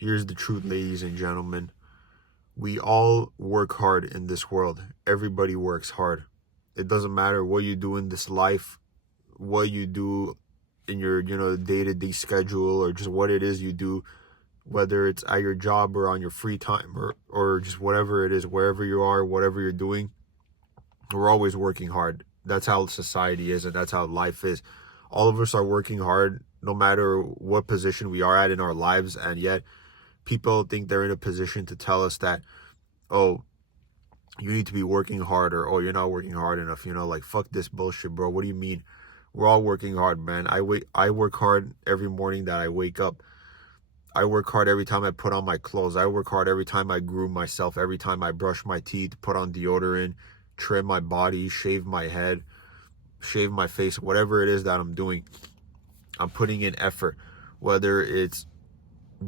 Here's the truth, ladies and gentlemen. We all work hard in this world. Everybody works hard. It doesn't matter what you do in this life, what you do in your, day-to-day schedule, or just what it is you do, whether it's at your job or on your free time, or just whatever it is, wherever you are, whatever you're doing, we're always working hard. That's how society is, and that's how life is. All of us are working hard no matter what position we are at in our lives, and yet people think they're in a position to tell us that, oh, you need to be working harder, or you're not working hard enough. Like, fuck this bullshit, bro. What do you mean? We're all working hard, man. I work hard every morning that I wake up. I work hard every time I put on my clothes. I work hard every time I groom myself, every time I brush my teeth, put on deodorant, trim my body, shave my head, shave my face, whatever it is that I'm doing. I'm putting in effort, whether it's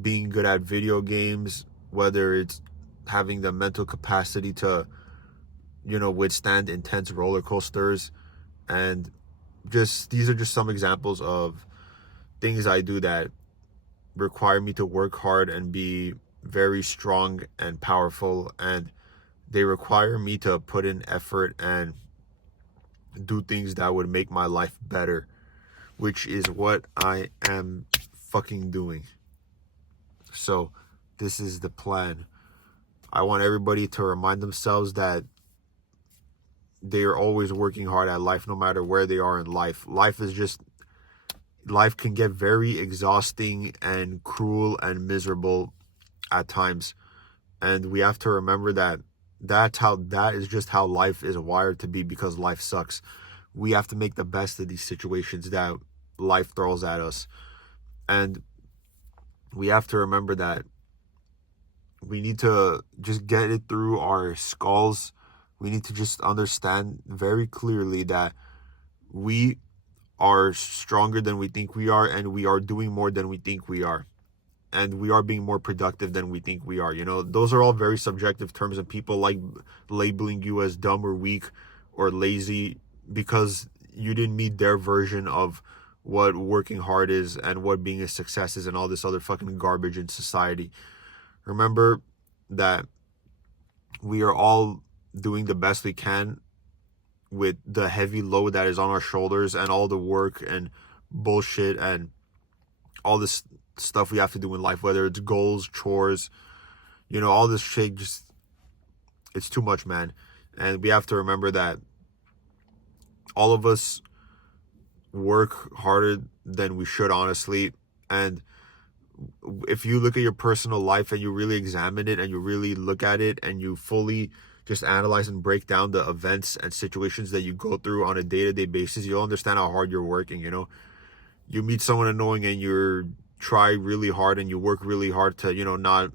being good at video games, whether it's having the mental capacity to, withstand intense roller coasters. And just, these are just some examples of things I do that require me to work hard and be very strong and powerful, and they require me to put in effort and do things that would make my life better, which is what I am fucking doing. So this is the plan. I want everybody to remind themselves that they are always working hard at life, no matter where they are in life. Life can get very exhausting and cruel and miserable at times. And we have to remember that that is just how life is wired to be, because life sucks. We have to make the best of these situations that life throws at us. And we have to remember that we need to just get it through our skulls. We need to just understand very clearly that we are stronger than we think we are, and we are doing more than we think we are, and we are being more productive than we think we are. Those are all very subjective terms, and people like labeling you as dumb or weak or lazy because you didn't meet their version of what working hard is and what being a success is, and all this other fucking garbage in society. Remember that we are all doing the best we can with the heavy load that is on our shoulders, and all the work and bullshit and all this stuff we have to do in life, whether it's goals, chores, all this shit. Just, it's too much, man. And we have to remember that all of us work harder than we should, honestly. And if you look at your personal life and you really examine it and you really look at it and you fully just analyze and break down the events and situations that you go through on a day-to-day basis, you'll understand how hard you're working. You meet someone annoying and you try really hard and you work really hard to, not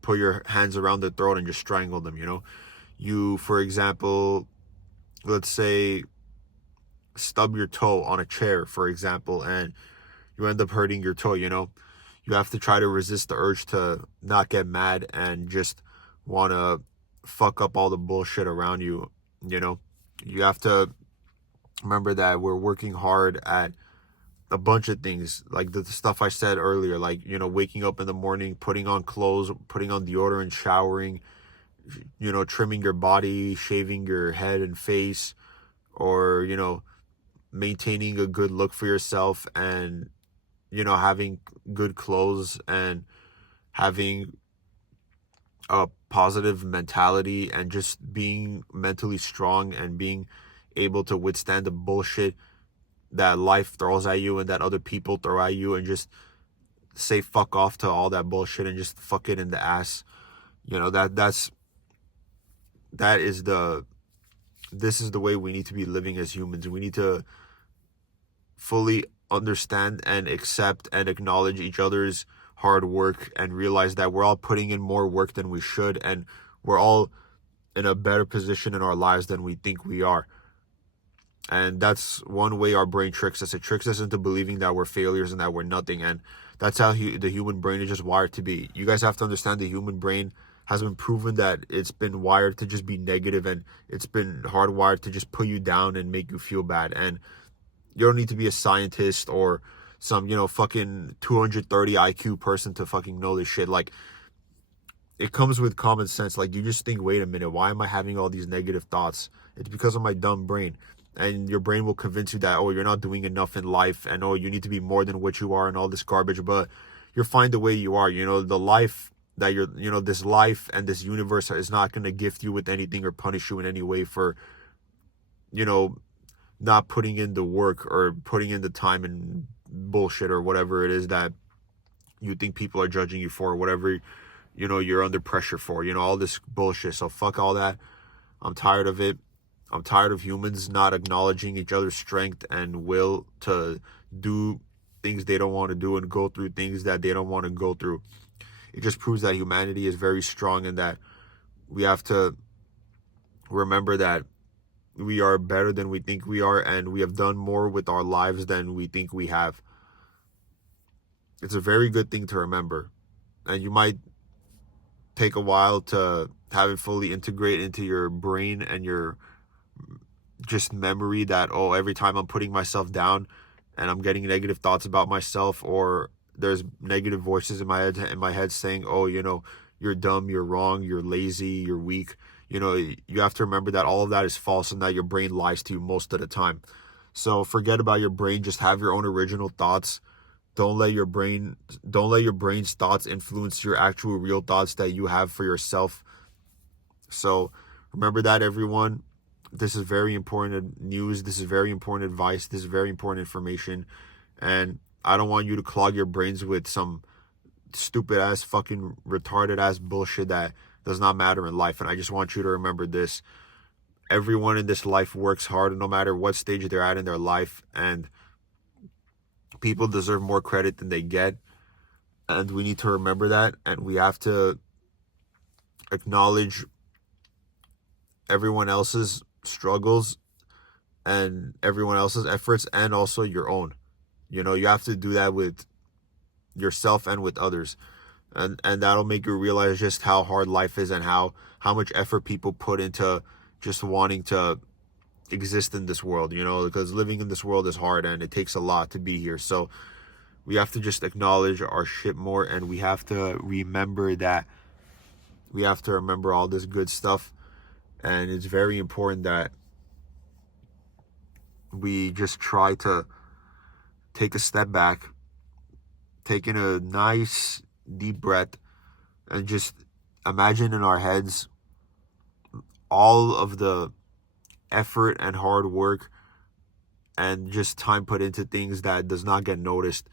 put your hands around their throat and just strangle them. You, for example, let's say stub your toe on a chair, for example, and you end up hurting your toe. You have to try to resist the urge to not get mad and just want to fuck up all the bullshit around you. You have to remember that we're working hard at a bunch of things, like the stuff I said earlier, like, waking up in the morning, putting on clothes, putting on deodorant, showering, trimming your body, shaving your head and face, or, maintaining a good look for yourself, and, having good clothes, and having a positive mentality, and just being mentally strong and being able to withstand the bullshit that life throws at you and that other people throw at you, and just say fuck off to all that bullshit and just fuck it in the ass. This is the way we need to be living as humans. We need to fully understand and accept and acknowledge each other's hard work, and realize that we're all putting in more work than we should, and we're all in a better position in our lives than we think we are. And that's one way our brain tricks us. It tricks us into believing that we're failures and that we're nothing. And that's how the human brain is just wired to be. You guys have to understand the human brain has been proven that it's been wired to just be negative, and it's been hardwired to just put you down and make you feel bad. And you don't need to be a scientist or some, fucking 230 IQ person to fucking know this shit. Like, it comes with common sense. Like, you just think, wait a minute, why am I having all these negative thoughts? It's because of my dumb brain. And your brain will convince you that, oh, you're not doing enough in life, and oh, you need to be more than what you are, and all this garbage. But you're fine the way you are. The life that this life and this universe is not going to gift you with anything or punish you in any way for, not putting in the work or putting in the time and bullshit or whatever it is that you think people are judging you for, whatever you're under pressure for, all this bullshit. So fuck all that. I'm tired of it. I'm tired of humans not acknowledging each other's strength and will to do things they don't want to do and go through things that they don't want to go through. It just proves that humanity is very strong, and that we have to remember that we are better than we think we are, and we have done more with our lives than we think we have. It's a very good thing to remember. And you might take a while to have it fully integrate into your brain and your just memory that, oh, every time I'm putting myself down and I'm getting negative thoughts about myself, or there's negative voices in my head saying, oh, you're dumb, you're wrong, you're lazy, you're weak. You have to remember that all of that is false and that your brain lies to you most of the time. So forget about your brain. Just have your own original thoughts. Don't let your brain's thoughts influence your actual real thoughts that you have for yourself. So remember that, everyone. This is very important news. This is very important advice. This is very important information. And I don't want you to clog your brains with some stupid ass, fucking retarded ass bullshit that does not matter in life. And I just want you to remember this. Everyone in this life works hard, no matter what stage they're at in their life. And people deserve more credit than they get. And we need to remember that. And we have to acknowledge everyone else's struggles and everyone else's efforts, and also your own. You have to do that with yourself and with others. And that'll make you realize just how hard life is, and how much effort people put into just wanting to exist in this world, because living in this world is hard and it takes a lot to be here. So we have to just acknowledge our shit more, and we have to remember that we have to remember all this good stuff. And it's very important that we just try to take a step back, take in a nice deep breath, and just imagine in our heads all of the effort and hard work and just time put into things that does not get noticed,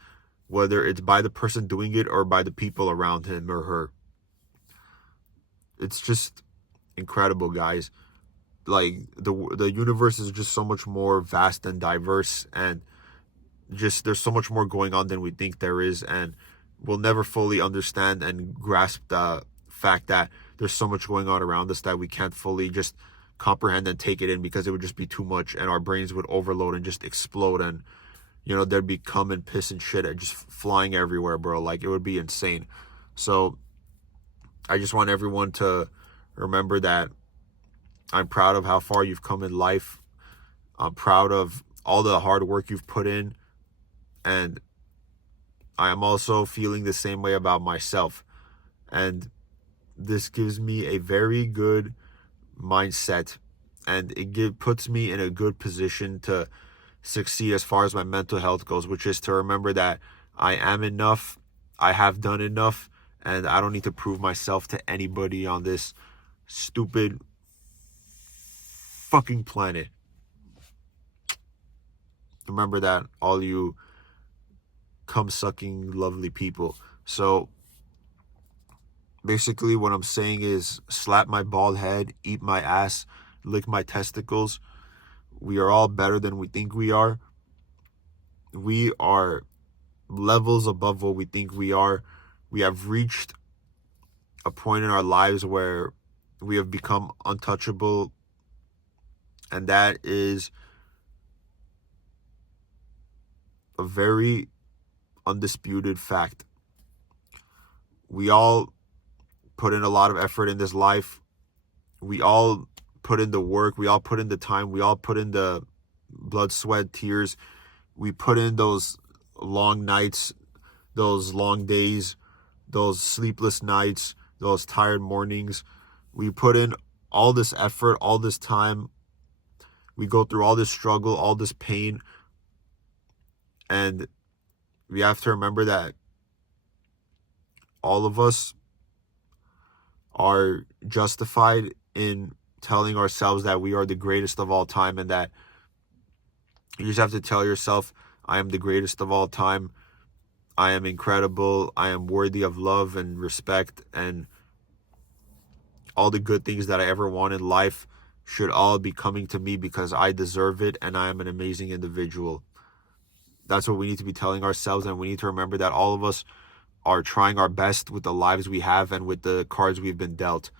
whether it's by the person doing it or by the people around him or her. It's just incredible, guys. Like, the universe is just so much more vast and diverse, and just there's so much more going on than we think there is, and we'll never fully understand and grasp the fact that there's so much going on around us that we can't fully just comprehend and take it in, because it would just be too much, and our brains would overload and just explode, and there'd be cum and piss and shit just flying everywhere, bro. Like, it would be insane. So I just want everyone to remember that I'm proud of how far you've come in life. I'm proud of all the hard work you've put in. And I am also feeling the same way about myself. And this gives me a very good mindset. And it puts me in a good position to succeed as far as my mental health goes, which is to remember that I am enough. I have done enough. And I don't need to prove myself to anybody on this stupid fucking planet. Remember that, all you cum-sucking lovely people. So basically what I'm saying is, slap my bald head, eat my ass, lick my testicles. We are all better than we think we are. We are levels above what we think we are. We have reached a point in our lives where we have become untouchable, and that is a very undisputed fact. We all put in a lot of effort in this life. We all put in the work. We all put in the time. We all put in the blood, sweat, tears. We put in those long nights, those long days, those sleepless nights, those tired mornings. We put in all this effort, all this time. We go through all this struggle, all this pain. And we have to remember that all of us are justified in telling ourselves that we are the greatest of all time, and that you just have to tell yourself, I am the greatest of all time. I am incredible. I am worthy of love and respect, and all the good things that I ever want in life should all be coming to me because I deserve it and I am an amazing individual. That's what we need to be telling ourselves, and we need to remember that all of us are trying our best with the lives we have and with the cards we've been dealt.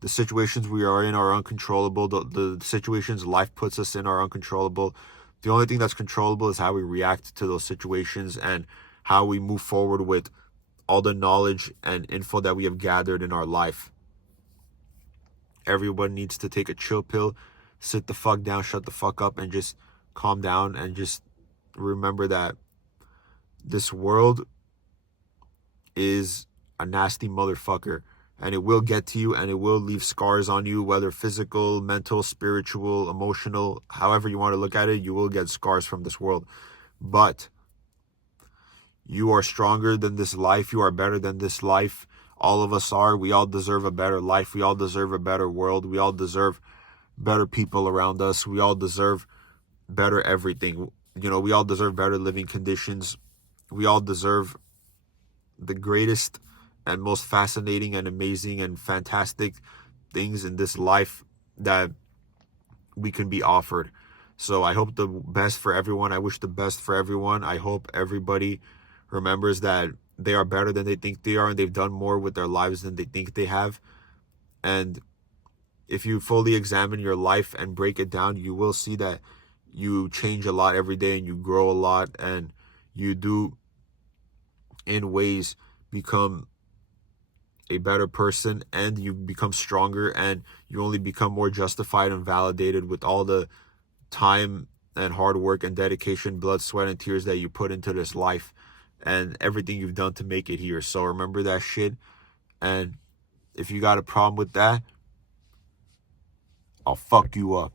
The situations we are in are uncontrollable. The situations life puts us in are uncontrollable. The only thing that's controllable is how we react to those situations and how we move forward with all the knowledge and info that we have gathered in our life. Everyone needs to take a chill pill, sit the fuck down, shut the fuck up, and just calm down, and just remember that this world is a nasty motherfucker, and it will get to you, and it will leave scars on you, whether physical, mental, spiritual, emotional, however you want to look at it. You will get scars from this world, but you are stronger than this life. You are better than this life. All of us are. We all deserve a better life. We all deserve a better world. We all deserve better people around us. We all deserve better everything. We all deserve better living conditions. We all deserve the greatest and most fascinating and amazing and fantastic things in this life that we can be offered. So I hope the best for everyone. I wish the best for everyone. I hope everybody remembers that they are better than they think they are, and they've done more with their lives than they think they have. And if you fully examine your life and break it down, you will see that you change a lot every day and you grow a lot, and you do in ways become a better person, and you become stronger, and you only become more justified and validated with all the time and hard work and dedication, blood, sweat, and tears that you put into this life and everything you've done to make it here. So remember that shit. And if you got a problem with that, I'll fuck you up.